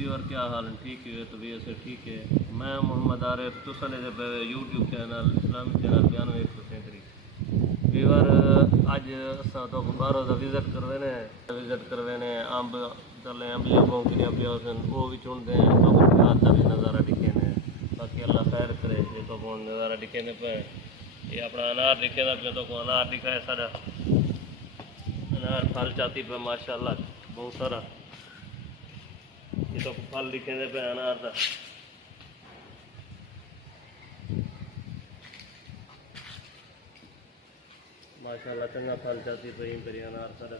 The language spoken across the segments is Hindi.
व्यूअर क्या हाल है? ठीक है तो भी ऐसे ठीक है। मैं मोहम्मद आरिफ तुसन यूट्यूब चैनल इस्लामी चैनल 92 व्यूअर अज असां तो बाहरों का विजिट करवेने अंब चले अंबलियां पौंकड़ियां पिया वो भी चुनते हैं तो रात का भी नज़ारा दिखे ने। बाकी अल्लाह खैर करे जो कौन नज़ारा दिखे ने पे ये अपना अनार दिखे ना पे तो को अनार दिखा है सारा अनार फल चाती पे माशाल्लाह बहुत सारा ये तो फल दिखे पे अनार का माशाल्लाह चंगा फल चाती पे पेरी अनार सारा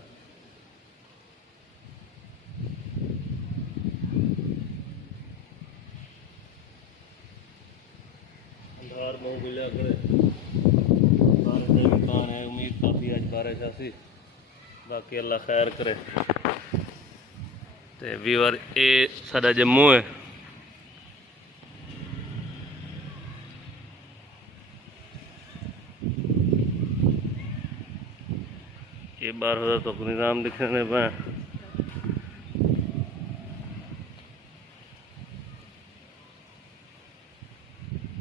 अंधार बहुत मिला करे बारिश का इम्कान है। उम्मीद काफ़ी आज बारिश आसी बाकी अल्लाह खैर करे। तो व्यूअर ये साडा जम्मू है। ये बाहर तो निज़ाम दिखने पे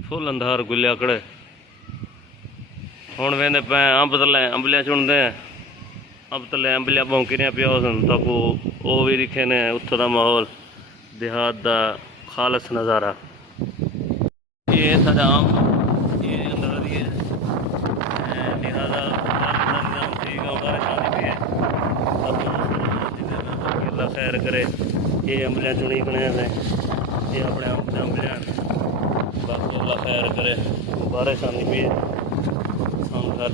फुल अंधार गुलिया कड़े हूँ वेंदे पे अंब तले अंबलियां चुनते हैं अब तले अंबलियां पौंकड़ियां पिया तक वो भी दिखे ने उत्थों का माहौल देहात का खालस नज़ारा। ये सारा आम ये अंदर ये लिहाजा अल्लाह खैर करे। ये अंबलियां चुनी कने ये अपने अंबलियां बाकी अल्लाह खैर करे। बारिश आनी भी है हम घर